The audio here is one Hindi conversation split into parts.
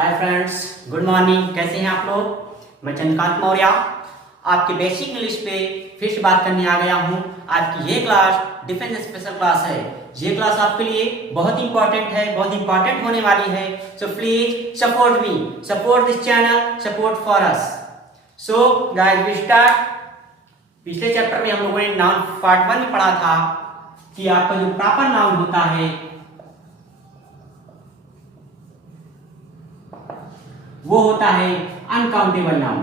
Hi friends, good morning. कैसे हैं आप लोग? मैं चंद्रकांत मौर्य आपके बेसिक इंग्लिश पे फिर से बात करने आ गया हूं। आज की ये क्लास डिफेंस स्पेशल क्लास है। ये क्लास आपके लिए बहुत इंपॉर्टेंट है, बहुत इंपॉर्टेंट होने वाली है। So please support me, support this channel, support for us. So guys we start. पिछले चैप्टर में हम लोगों ने नाउन पार्ट 1 में पढ़ा था कि आपका जो प्रॉपर नाउन होता है वो होता है अनकाउंटेबल नाउन।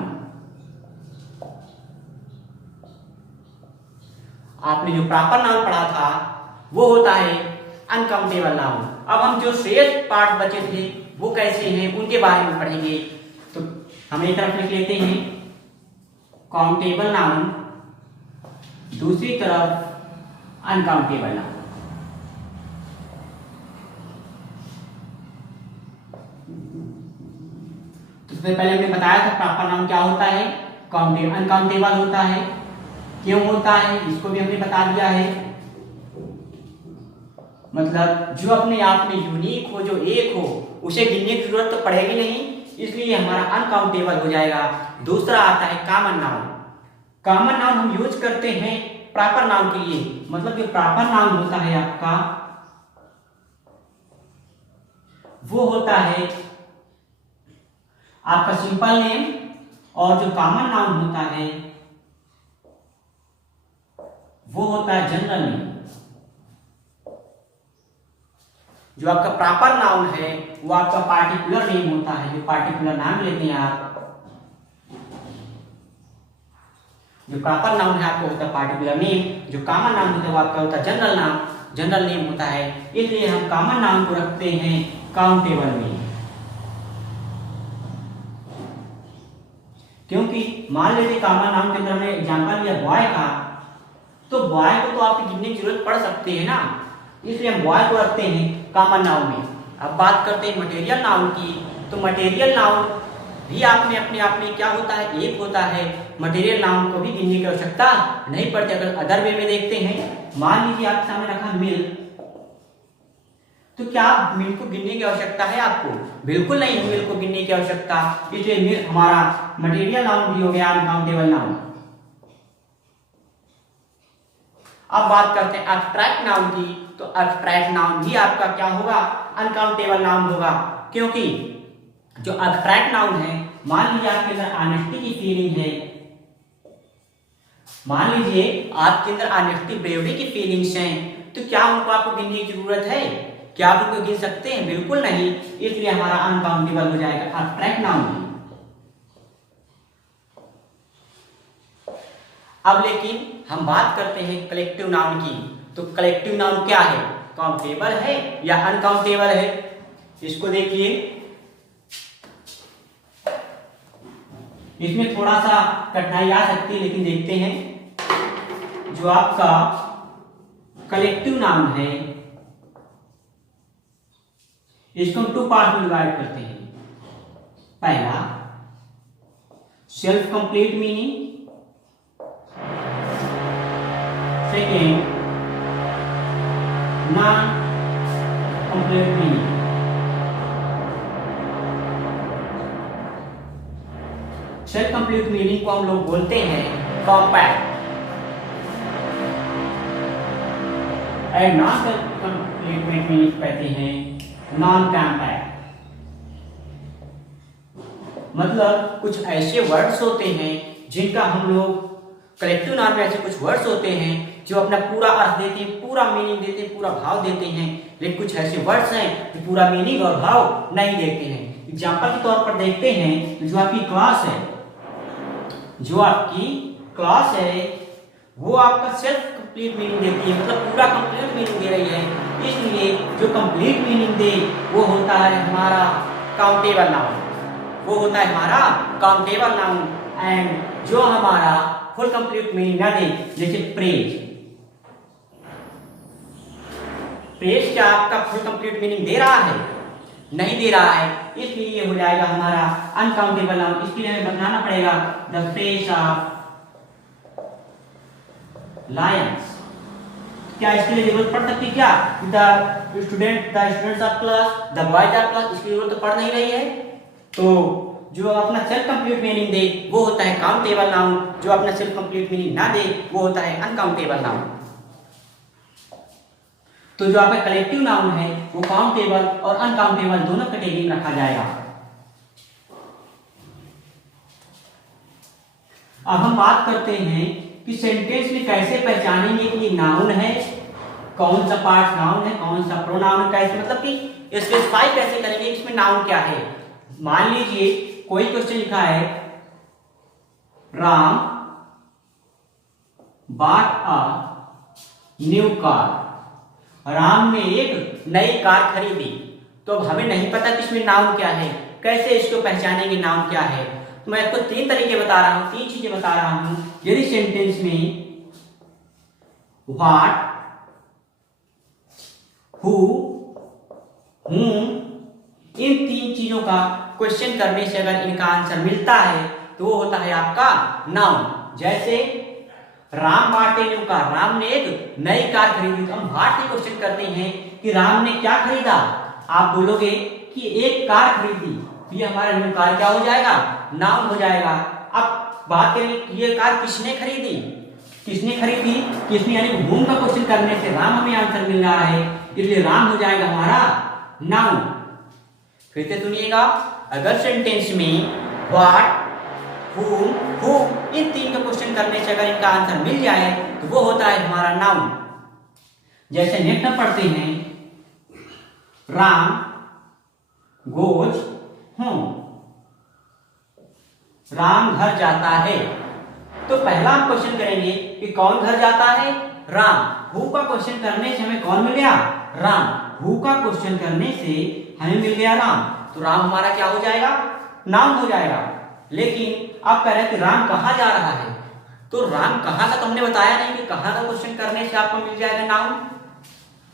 आपने जो प्रॉपर नाउन पढ़ा था वो होता है अनकाउंटेबल नाउन। अब हम जो शेष पार्ट बचे थे वो कैसे हैं उनके बारे में पढ़ेंगे। तो हम एक तरफ लिख लेते हैं काउंटेबल नाउन, दूसरी तरफ अनकाउंटेबल नाउन। सबसे पहले हमने बताया था प्रॉपर नाउन क्या होता है, काउंटेबल अनकाउंटेबल होता है। क्यों होता है इसको भी हमने बता दिया है। मतलब जो अपने आप में यूनिक हो, जो एक हो, उसे गिनने की जरूरत तो पड़ेगी नहीं, इसलिए हमारा अनकाउंटेबल हो जाएगा। दूसरा आता है कॉमन नाउन। कॉमन नाउन हम यूज करते हैं प्रॉपर नाउन के लिए। मतलब जो प्रॉपर नाउन होता है आपका वो होता है आपका सिंपल नेम, और जो कॉमन नाउन होता है वो होता है जनरल नेम। जो आपका प्रॉपर नाउन है वो आपका पार्टिकुलर नेम होता है, जो पार्टिकुलर नाम लेते हैं आप। जो प्रॉपर नाउन है आपका होता है पार्टिकुलर नेम, जो कॉमन नाउन होता है वो आपका होता है जनरल नाम, जनरल नेम होता है। इसलिए हम कॉमन नाउन को रखते हैं काउंटेबल में। क्योंकि मान लीजिए कॉमन नाउन के अंदर हमने एग्जांपल लिया बॉय का, तो बॉय को तो आपको गिनने की जरूरत पड़ सकती है ना, इसलिए हम बॉय को रखते हैं कॉमन नाउन में। अब बात करते हैं मटेरियल नाउन की। तो मटेरियल नाउन भी आपने अपने आप में क्या होता है, एक होता है। मटेरियल नाउन को भी गिनने की आवश्यकता नहीं पड़ती। अगर अदर वे में देखते हैं, मान लीजिए आपके सामने रखा मिल्क, तो क्या मिल्क को गिनने की आवश्यकता है आपको? बिल्कुल नहीं है मिल्क को गिनने की आवश्यकता। इसलिए मिल्क हमारा मटेरियल नाउन भी हो गया, अनकाउंटेबल नाउन। अब बात करते हैं एब्स्ट्रैक्ट नाउन की। तो एब्स्ट्रैक्ट नाउन भी आपका क्या होगा, अनकाउंटेबल नाउन होगा। क्योंकि जो एब्स्ट्रैक्ट नाउन है, मान लीजिए आपके अंदर ऑनेस्टी की फीलिंग है, मान लीजिए आपके अंदर ऑनेस्टी ब्रेवरी की फीलिंग्स हैं, तो क्या उनको आपको गिनने की जरूरत है? क्या आप उनको गिन सकते हैं? बिल्कुल नहीं। इसलिए हमारा अनकाउंटेबल हो जाएगा एब्स्ट्रैक्ट नाउन। अब लेकिन हम बात करते हैं कलेक्टिव नाउन की। तो कलेक्टिव नाउन क्या है, काउंटेबल है या अनकाउंटेबल है? इसको देखिए, इसमें थोड़ा सा कठिनाई आ सकती है, लेकिन देखते हैं। जो आपका कलेक्टिव नाउन है इसको हम 2 पार्ट में डिवाइड करते हैं। पहला self complete meaning, second non complete meaning. Self complete meaning को हम लोग बोलते हैं कॉम्पैक्ट, और नॉन सेल्फ कंप्लीट मीनिंग कहते हैं नॉन कॉम्पैक्ट। मतलब कुछ ऐसे वर्ड्स होते हैं जिनका हम लोग कलेक्टिव नाउन में, ऐसे कुछ वर्ड्स होते हैं जो अपना पूरा अर्थ देते हैं, पूरा मीनिंग देते हैं, पूरा भाव देते हैं। लेकिन कुछ ऐसे वर्ड्स हैं जो पूरा मीनिंग और भाव नहीं देते हैं। एग्जांपल के तौर पर देखते हैं, जो आपकी क्लास है, जो आपकी क्लास है वो आपका सेल्फ कंप्लीट मीनिंग देती है, मतलब पूरा कंप्लीट मीनिंग दे रही है। इसलिए जो कंप्लीट मीनिंग दे वो होता है हमारा काउंटेबल नाउन, वो होता है हमारा काउंटेबल नाउन। एंड जो हमारा फुल कंप्लीट मीनिंग ना दे, जैसे प्रेज, प्रेज क्या आपका फुल कंप्लीट मीनिंग दे रहा है? नहीं दे रहा है, इसलिए ये हो जाएगा हमारा अनकाउंटेबल नाउन। इसके लिए हमें बताना पड़ेगा द प्रेज ऑफ लायंस। क्या इसके लिए जरूरत पड़ सकती है क्या? The students of class, the boys of class, इसकी जरूरत तो पड़ नहीं रही है। तो जो अपना सेल्फ कंप्लीट मीनिंग दे वो होता है काउंटेबल नाउन, जो अपना सेल्फ कंप्लीट मीनिंग ना दे वो होता है अनकाउंटेबल नाउन। तो जो आपका कलेक्टिव नाउन है वो काउंटेबल और अनकाउंटेबल दोनों कैटेगरी में रखा जाएगा। अब हम बात करते हैं कि सेंटेंस में कैसे पहचानेंगे कि नाउन है, कौन सा पार्ट नाउन है, कौन सा प्रोनाउन है, कैसे मतलब कि स्पेसिफाई कैसे करेंगे इसमें नाउन क्या है। मान लीजिए कोई क्वेश्चन लिखा है Ram bought a new car, Ram ने एक नई कार खरीदी। तो अब हमें नहीं पता कि इसमें नाउन क्या है, कैसे इसको पहचानेंगे नाउन क्या है। तो मैं आपको तीन तरीके बता रहा हूं, तीन चीजें बता रहा हूं। यदि सेंटेंस में व्हाट, हु, whom इन तीन चीजों का क्वेश्चन करने से अगर इनका आंसर मिलता है तो वो होता है आपका नाउन। जैसे Ram bot a new car, Ram ने एक नई कार खरीदी। तो हम व्हाट से क्वेश्चन करते हैं कि राम ने क्या खरीदा। आप बोलोगे कि एक कार खरीदी, तो ये हमारा न्यू कार क्या हो जाएगा, नाउन हो जाएगा। अब बात करें ये कार किसने खरीदी, किसने खरीदी, किसने यानी whom का क्वेश्चन करने से राम हमें आंसर मिल रहा है, इसलिए राम हो जाएगा हमारा नाउन। फिर से सुनिएगा, अगर सेंटेंस में व्हाट, whom, who इन तीन का क्वेश्चन करने से अगर इनका आंसर मिल जाए तो वो होता है हमारा नाउन। जैसे नेक्स्ट हम पढ़ते हैं राम गोज होम, राम घर जाता है। तो पहला हम क्वेश्चन करेंगे कि कौन घर जाता है, राम। हु का क्वेश्चन करने से हमें कौन मिल गया, राम। हु का क्वेश्चन करने से हमें मिल गया राम, तो राम हमारा क्या हो जाएगा, नाउन हो जाएगा। लेकिन आप कह रहे हैं कि राम कहाँ जा रहा है, तो राम कहाँ का तो हमने बताया नहीं कि कहाँ का क्वेश्चन करने से आपको मिल जाएगा नाउन।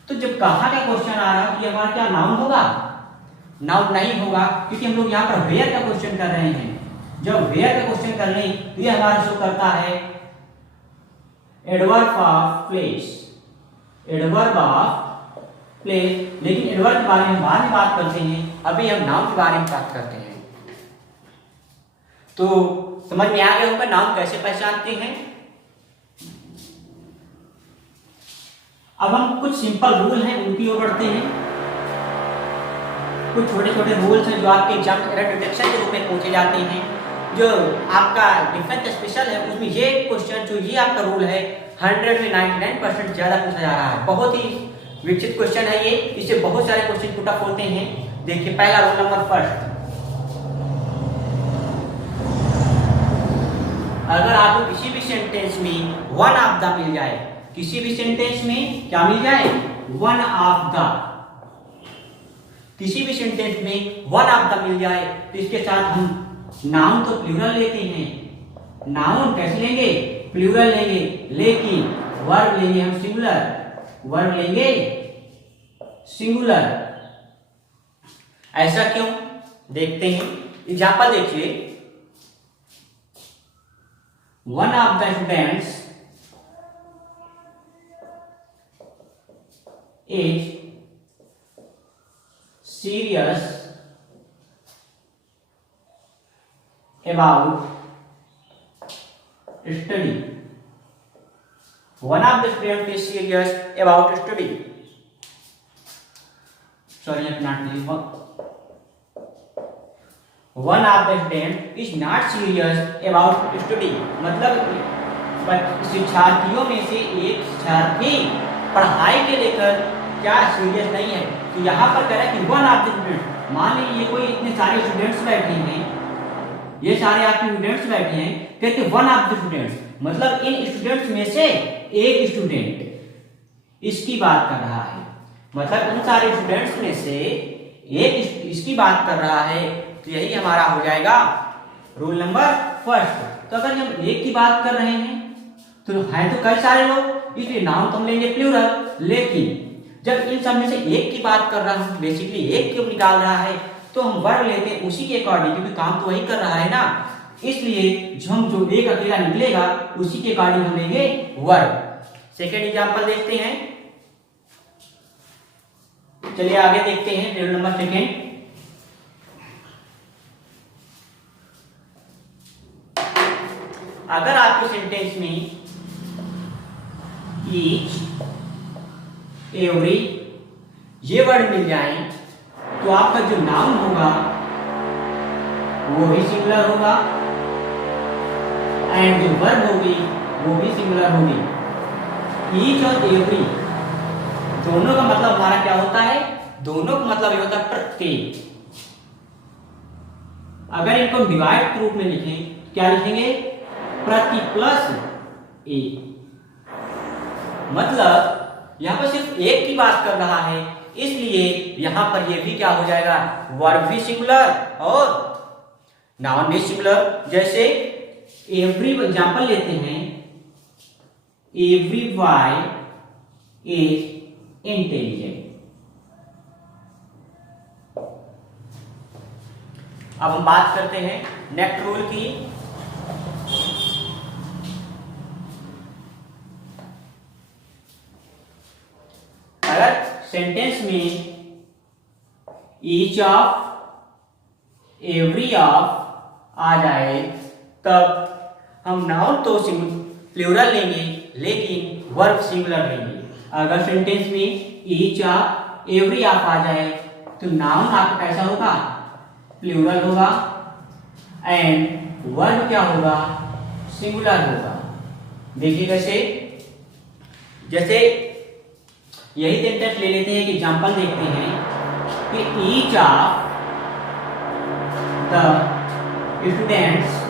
तो जब कहाँ का क्वेश्चन आ रहा है तो ये हमारा क्या नाउन होगा, नाउन नहीं होगा, क्योंकि हम लोग यहाँ पर वेयर का क्वेश्चन कर रहे हैं। जब वेयर का क्वेश्चन कर रहे हैं तो ये हमारा शो करता है adverb of place, adverb of place. लेकिन एडवर्ब के बारे में बाद में बात करते हैं, अभी हम नाउन के बारे में बात करते हैं। तो समझ में आ गया होगा नाउन कैसे पहचानते हैं। अब हम कुछ सिंपल रूल हैं उनकी ओर बढ़ते हैं। कुछ छोटे छोटे रूल्स हैं जो आपके एग्जाम एरर डिटेक्शन के रूप में पूछे जाते हैं। जो आपका डिफेंस स्पेशल है उसमें ये क्वेश्चन जो ये आपका रूल है 100 में 99% ज्यादा पूछा जा रहा है। बहुत ही विकसित क्वेश्चन है ये, इससे बहुत सारे क्वेश्चन पुट अप होते हैं। देखिए पहला रूल नंबर फर्स्ट, अगर आपको किसी भी सेंटेंस में वन ऑफ द मिल जाए, किसी भी सेंटेंस में क्या मिल जाए, वन ऑफ द, किसी भी सेंटेंस में वन ऑफ द मिल जाए तो इसके साथ हम नाउन तो प्लूरल लेते हैं। नाउन कैसे लेंगे, प्लूरल लेंगे, लेकिन वर्ब लेंगे हम सिंगुलर, वर्ब लेंगे सिंगुलर। ऐसा क्यों, देखते हैं। एग्जांपल देखिए, one of the students is serious about study. One of the students is serious about study. Sorry, I cannot read. One of the students is not serious about study. मतलब शिक्षार्थियों में से एक शिक्षार्थी पढ़ाई के लेकर क्या सीरियस नहीं है। तो यहाँ पर कह रहा है कि वन ऑफ द स्टूडेंट, मान लीजिए कोई इतने सारे स्टूडेंट्स बैठे हैं, ये सारे आपके स्टूडेंट्स बैठे हैं, कहते वन ऑफ द स्टूडेंट्स मतलब इन स्टूडेंट्स में से एक स्टूडेंट इसकी बात कर रहा है, मतलब इन सारे स्टूडेंट्स में से एक इसकी बात कर रहा है। तो यही हमारा हो जाएगा रूल नंबर फर्स्ट। तो अगर हम एक की बात कर रहे हैं तो है तो कई सारे लोग, इसलिए नाउन तो हम लेंगे प्लूरल। लेकिन जब इन सब में से एक की बात कर रहा हूं, बेसिकली एक क्यों निकाल रहा है, तो हम वर्ब लेते हैं उसी के अकॉर्डिंग, क्योंकि काम तो वही कर रहा है ना। इसलिए जो एक अकेला निकलेगा उसी के अकॉर्डिंग हम लेंगे वर्ब। सेकेंड एग्जांपल देखते हैं, चलिए आगे देखते हैं रूल नंबर सेकेंड। अगर आपके सेंटेंस में ईच, एवरी ये वर्ड मिल जाए तो आपका जो नाउन होगा वो भी सिंगुलर होगा एंड जो वर्ब होगी वो भी सिंगुलर होगी। ईच और एवरी दोनों का मतलब हमारा क्या होता है? दोनों का मतलब ये होता है प्रत्येक। अगर इनको डिवाइड रूप में लिखें क्या लिखेंगे? प्रति प्लस एक। मतलब यहां पर सिर्फ एक की बात कर रहा है, इसलिए यहां पर ये भी क्या हो जाएगा? वर्ब भी सिंगुलर और नाउन भी सिंगुलर। जैसे एवरी एग्जांपल लेते हैं, एवरी बॉय इज इंटेलिजेंट। अब हम बात करते हैं नेक्स्ट रूल की। अगर सेंटेंस में ईच ऑफ, एवरी ऑफ आ जाए तब हम नाउन तो प्लूरल लेंगे लेकिन वर्ब सिंगुलर लेंगे। अगर सेंटेंस में ईच ऑफ, एवरी ऑफ आ जाए तो नाउन आपका कैसा होगा? प्लूरल होगा एंड वर्ब क्या होगा? सिंगुलर होगा। देखिए कैसे, जैसे यही सेंटेंस ले लेते हैं कि एग्जांपल देखते हैं कि each of the students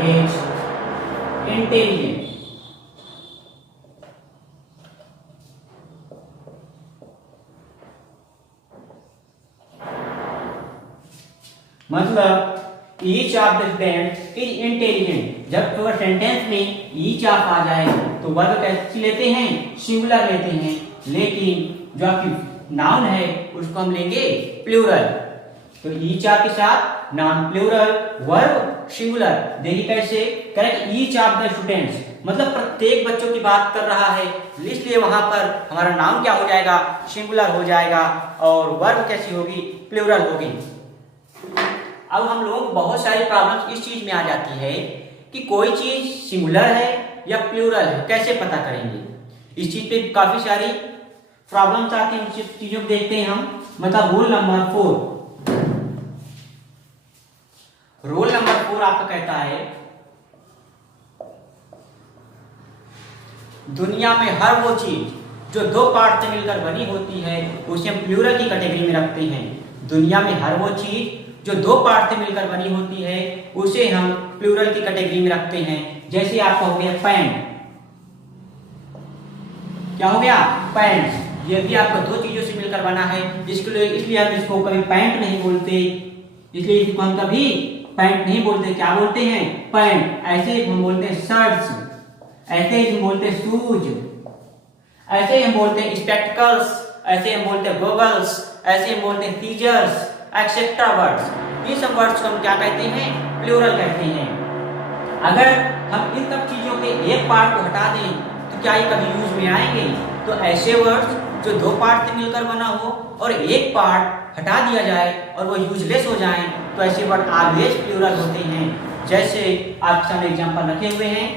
is intelligent. मतलब each of the students is intelligent. जब तो सेंटेंस में ईच ऑफ आ जाए तो वर्ब कैसे लेते हैं? सिंगुलर लेते हैं, लेकिन जो आपकी नाउन है उसको हम लेंगे प्लूरल। तो ईच ऑफ के साथ नाउन प्लूरल, वर्ब सिंगुलर। देखिए कैसे correct, each of the students मतलब प्रत्येक बच्चों की बात कर रहा है, इसलिए वहां पर हमारा नाउन क्या हो जाएगा? सिंगुलर हो जाएगा और वर्ब कैसी होगी? प्लूरल होगी। अब हम लोगों को बहुत सारी प्रॉब्लम्स इस चीज में आ जाती है कि कोई चीज सिंगुलर है या प्लूरल है, कैसे पता करेंगे? इस चीज पे काफी सारी प्रॉब्लम्स आती हैं, उन चीजों को देखते हैं हम। मतलब रूल नंबर 4, रूल नंबर 4 आपका कहता है दुनिया में हर वो चीज जो दो पार्ट से मिलकर बनी होती है उसे हम प्लूरल की कैटेगरी में रखते हैं। दुनिया में हर वो चीज जो दो पार्ट से मिलकर बनी होती है उसे हम प्लूरल की कैटेगरी में रखते हैं। जैसे आपका हो गया पैंट, क्या हो गया? पैंट। ये भी आपको दो चीजों से मिलकर बना है, इसलिए हम इसको कभी पैंट नहीं बोलते, इसलिए इसको हम कभी पैंट नहीं बोलते, क्या बोलते हैं? पैंट। ऐसे हम बोलते हैं शर्ट्स, ऐसे हम बोलते हैं शूज, ऐसे हम बोलते हैं स्पेक्टिकल्स, ऐसे हम बोलते हैं गॉगल्स, ऐसे हम बोलते हैं सीजर्स, एक्सेट्रा वर्ड्स। ये सब वर्ड्स को हम क्या कहते हैं? प्लूरल कहते हैं। अगर हम इन सब चीजों के एक पार्ट को हटा दें तो क्या ये कभी यूज में आएंगे? तो ऐसे वर्ड्स जो दो पार्ट से मिलकर बना हो और एक पार्ट हटा दिया जाए और वो यूजलेस हो जाए तो ऐसे वर्ड ऑलवेज प्लूरल होते हैं। जैसे आपके सामने एग्जांपल रखे हुए हैं।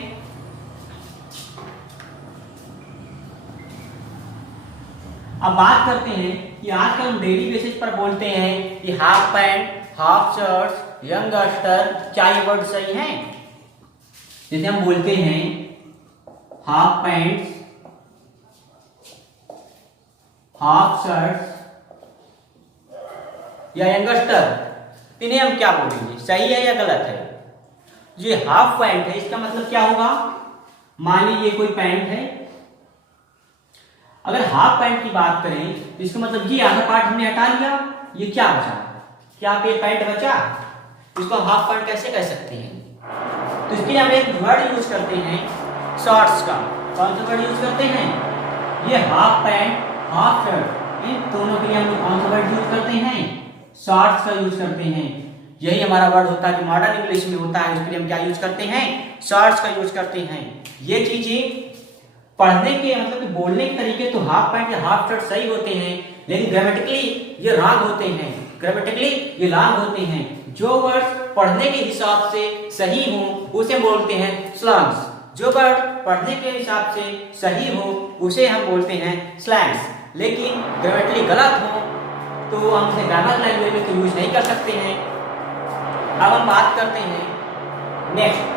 अब बात करते हैं कि आजकल हम डेली बेसिस पर बोलते हैं कि half pant, half shirts, youngster, क्या ये वर्ड सही हैं? जैसे हम बोलते हैं हाफ पैंट्स, हाफ शर्ट्स या यंगस्टर, इन्हें हम क्या बोलेंगे? सही है या गलत है? ये हाफ पैंट है, इसका मतलब क्या होगा? मान लीजिए कोई पैंट है, अगर हाफ पैंट की बात करें तो इसका मतलब ये आधा पार्ट हमने हटा लिया, ये क्या बचा? क्या पे पैंट बचा? इसको हम हाफ पैंट कैसे कह सकते हैं? तो इसके लिए हम एक वर्ड यूज करते हैं शॉर्ट्स का। कौन सा वर्ड यूज करते हैं? ये हाफ पैंट, हाफ शर्ट, इन दोनों के लिए हम कौन सा वर्ड यूज करते हैं? शॉर्ट्स का यूज करते हैं। यही हमारा वर्ड होता है जो मॉडर्न इंग्लिश में होता है, उसके लिए हम क्या यूज करते हैं? शॉर्ट्स का यूज करते हैं। ये चीजें पढ़ने के मतलब कि बोलने के तरीके तो हाफ पैंट या हाफ शर्ट सही होते हैं, लेकिन ग्रामेटिकली ये रॉन्ग होते हैं। ग्रामेटिकली ये लॉन्ग होते हैं। जो वर्ड्स पढ़ने के हिसाब से सही हो उसे बोलते हैं स्लैंग्स। जो वर्ड पढ़ने के हिसाब से सही हो उसे हम बोलते हैं स्लैंग्स। लेकिन ग्रामेटिकली गलत हो तो हम उसे ग्रामर लैंग्वेज में तो यूज नहीं कर सकते हैं। अब हम बात करते हैं नेक्स्ट।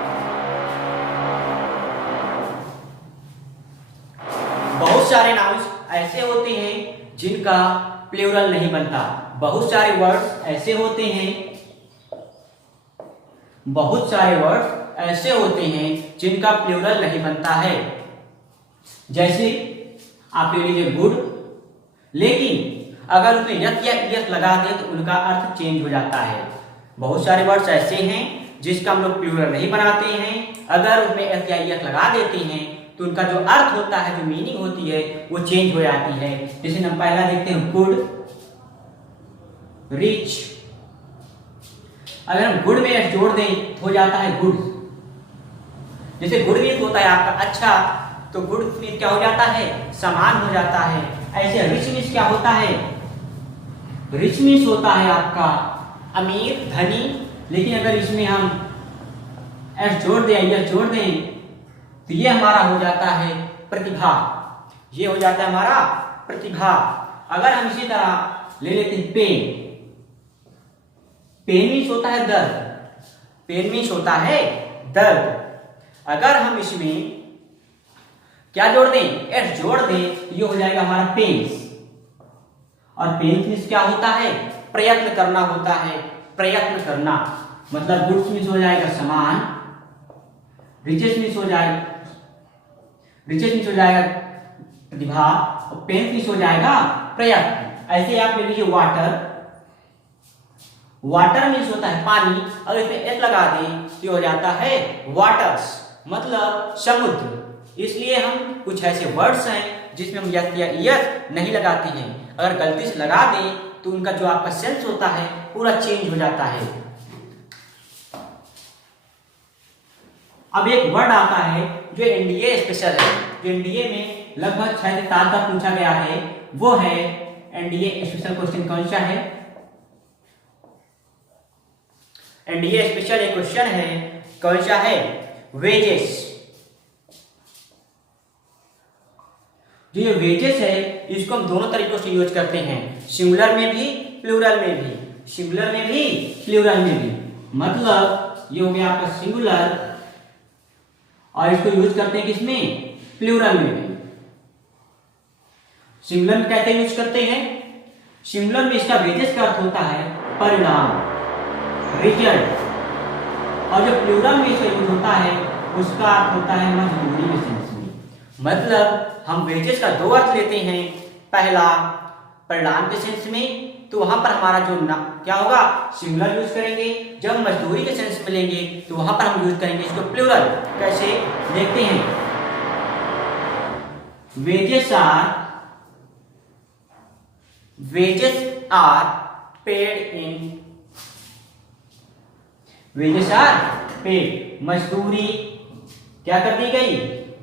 बहुत सारे नाउन्स ऐसे होते हैं जिनका प्लूरल नहीं बनता। बहुत सारे वर्ड्स ऐसे होते हैं, बहुत सारे वर्ड्स ऐसे होते हैं जिनका प्लूरल नहीं बनता है। जैसे आप ले लीजिए गुड, लेकिन अगर उसमें यस या यस लगा दें तो उनका अर्थ चेंज हो जाता है। बहुत सारे वर्ड्स ऐसे हैं जिसका हम लोग प्लूरल नहीं बनाते हैं, अगर उसमें यस या यस लगा देते हैं तो उनका जो अर्थ होता है, जो मीनिंग होती है वो चेंज हो जाती है। जैसे हम पहला देखते हैं गुड, रिच। अगर हम गुड में एस जोड़ दें तो हो जाता है गुड। जैसे गुड मीन्स होता है आपका अच्छा, तो गुड मीन्स क्या हो जाता है, समान हो जाता है। ऐसे रिच मीन्स क्या होता है, रिच मीन्स होता है आपका अमीर, धनी। लेकिन अगर इसमें हम एस जोड़ दें, यस जोड़ दें तो ये हमारा हो जाता है प्रतिभा। ये हो जाता है हमारा प्रतिभा। अगर हम इसी तरह ले लेते हैं पेन। पेन मीन्स होता है दर्द, पेन मीन्स होता है दर्द। अगर हम इसमें क्या जोड़ दें, एस जोड़ दें तो ये हो जाएगा हमारा पेन्स। और पेन्स मीन्स क्या होता है, प्रयत्न करना होता है, प्रयत्न करना। मतलब गुड्स मीन्स हो जाएगा समान, रिचेस मीन्स हो जाएगा, रिचेस मीन्स हो जाएगा प्रतिभा, और पेन्स मीन्स हो जाएगा प्रयत्न। ऐसे आप ले लीजिए वाटर। वाटर मीन्स होता है पानी, अगर इसमें एस लगा दें तो हो जाता है वाटर्स, मतलब समुद्र। इसलिए हम कुछ ऐसे वर्ड्स हैं जिसमें हम यस या यस नहीं लगाते हैं, अगर गलती से लगा दें तो उनका जो आपका सेंस होता है पूरा चेंज हो जाता है। अब एक वर्ड आता है जो एनडीए स्पेशल है, जो एनडीए में लगभग 6 से 7 बार पूछा गया है, वो है एनडीए स्पेशल। क्वेश्चन कौन सा है, एनडीए स्पेशल एक क्वेश्चन है, कौन सा है, वेजेस। जो ये वेजेस है इसको हम दोनों तरीकों से यूज करते हैं, सिंगुलर में भी प्लूरल में भी, सिंगुलर में भी प्लूरल में भी। मतलब ये हो गया आपका सिंगुलर, और इसको यूज करते हैं किसमें, प्लूरल में भी। सिंगुलर में कैसे यूज करते हैं, सिंगुलर में इसका वेजेस का अर्थ होता है परिणाम, रिजल्ट। और जो प्लूरल में इसका यूज होता है उसका अर्थ होता है मजदूरी के सेंस में। मतलब हम वेजेस का दो अर्थ लेते हैं, पहला परिणाम के सेंस में, तो वहां पर हमारा जो क्या होगा, सिंगुलर यूज करेंगे। जब मजदूरी के सेंस में लेंगे तो वहां पर हम यूज करेंगे इसको प्लूरल। कैसे देखते हैं, wages are paid in, wages are paid, मजदूरी क्या कर दी गई,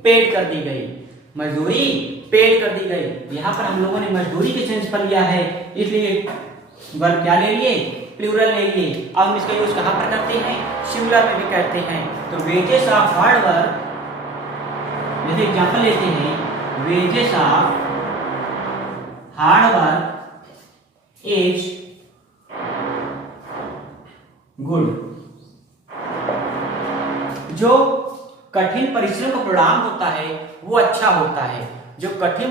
पेड कर दी गई, मजदूरी पेड कर दी गई। यहां पर हम लोगों ने मजदूरी के सेंस पर लिया है, इसलिए वर्ब क्या ले लिए, प्लूरल ले लिए। अब हम इसका यूज कहां पर करते हैं, सिंगुलर में भी करते हैं। तो वेजेस ऑफ हार्ड वर्क, जैसे एग्जांपल लेते हैं, wages of hard work is good. जो कठिन परिश्रम का परिणाम होता है वो अच्छा होता है, जो कठिन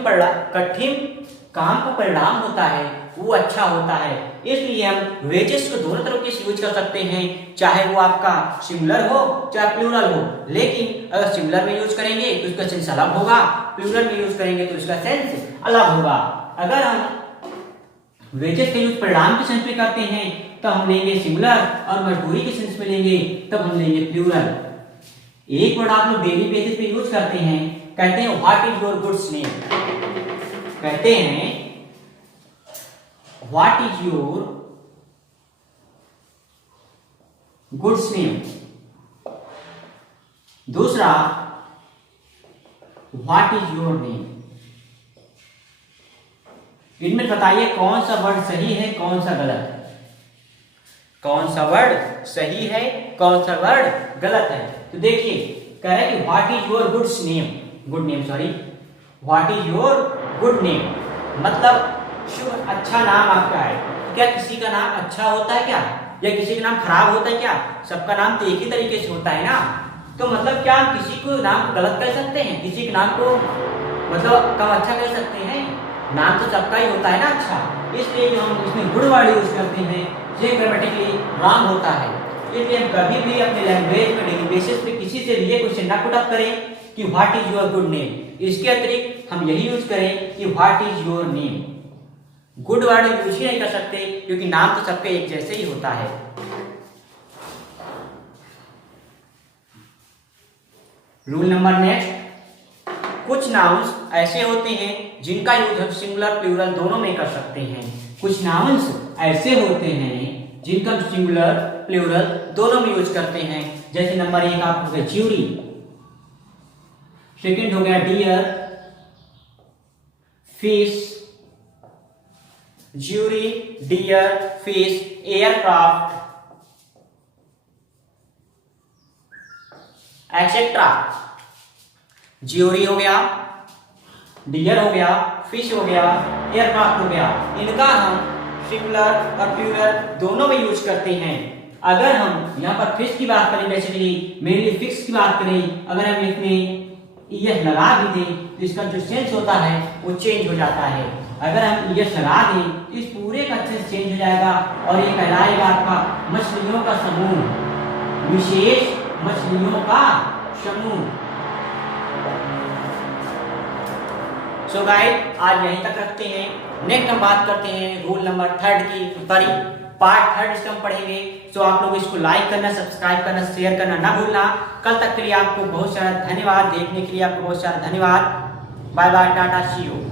काम का परिणाम होता है वो अच्छा होता है। इसलिए हम वेजेस को दोनों तरीके से यूज कर सकते हैं, चाहे वो आपका सिंगुलर हो चाहे प्लूरल हो। लेकिन अगर सिंगुलर में यूज करेंगे तो उसका सेंस अलग होगा, प्लूरल में यूज करेंगे तो उसका सेंस अलग होगा। अगर हम वेजेस का यूज परिणाम के सेंस में करते हैं तो हम लेंगे सिंगुलर, और मजदूरी के सेंस में लेंगे तब हम लेंगे प्लूरल। एक वर्ड आप लोग डेली बेसिस पे यूज करते हैं, कहते हैं what is your goods name, कहते हैं what is your goods name. दूसरा व्हाट इज योर नेम। इनमें बताइए कौन सा वर्ड सही है कौन सा गलत है। कौन सा वर्ड सही है, कौन सा वर्ड गलत है। तो देखिए कह रहा है कि what is your good name sorry, what is your good name, मतलब शुभ अच्छा नाम आपका है। क्या किसी का नाम अच्छा होता है क्या, या किसी का नाम खराब होता है क्या? सबका नाम तो एक ही तरीके से होता है ना। तो मतलब क्या हम किसी को नाम गलत कर सकते हैं, किसी के नाम को मतलब कम अच्छा कर सकते हैं? नाम तो सबका ही होता है ना अच्छा, इसलिए जो हम इसमें गुड वर्ड यूज करते हैं ये ग्रामेटिकली रॉन्ग होता है। इसलिए हम कभी भी अपने लैंग्वेज में डेली बेसिस पे किसी से भी ये क्वेश्चन ना पुट अप करें कि what is your good name. इसके अतिरिक्त हम यही यूज करें कि what is your name. Good word use ही नहीं कर सकते क्योंकि नाम तो सबके एक जैसे ही होता है। रूल नंबर नेक्स्ट, कुछ नाउन्स ऐसे होते हैं जिनका यूज हम सिंगुलर प्लूरल दोनों में कर सकते हैं। कुछ नाउन्स ऐसे होते हैं जिनका हम सिंगुलर प्लूरल दोनों में यूज करते हैं। जैसे नंबर 1 आप हो गया ज्यूरी, सेकंड हो गया deer, fish, jury, deer, fish, aircraft etcetera. Jury हो गया, डियर हो गया, फिश हो गया, एयरक्राफ्ट हो गया, इनका हम सिंगुलर और प्लूरल दोनों में यूज करते हैं। अगर हम यहाँ पर फिश की बात करें, बेसिकली मेनली फिक्स की बात करें, अगर हम इसमें ईएस लगा भी दें तो इसका जो सेंस होता है वो चेंज हो जाता है। अगर हम ईएस लगा दें इस पूरे का सेंस चेंज हो जाएगा और ये कहलाएगा आपका मछलियों का समूह, विशेष मछलियों का समूह। सो गाइस आज यहीं तक रखते हैं। नेक्स्ट हम बात करते हैं रूल नंबर 3 की, सॉरी पार्ट 3 इसका हम पढ़ेंगे। सो आप लोग इसको लाइक करना, सब्सक्राइब करना, शेयर करना ना भूलना। कल तक के लिए आपको बहुत सारा धन्यवाद, देखने के लिए आपको बहुत सारा धन्यवाद। Bye bye, tata, see you.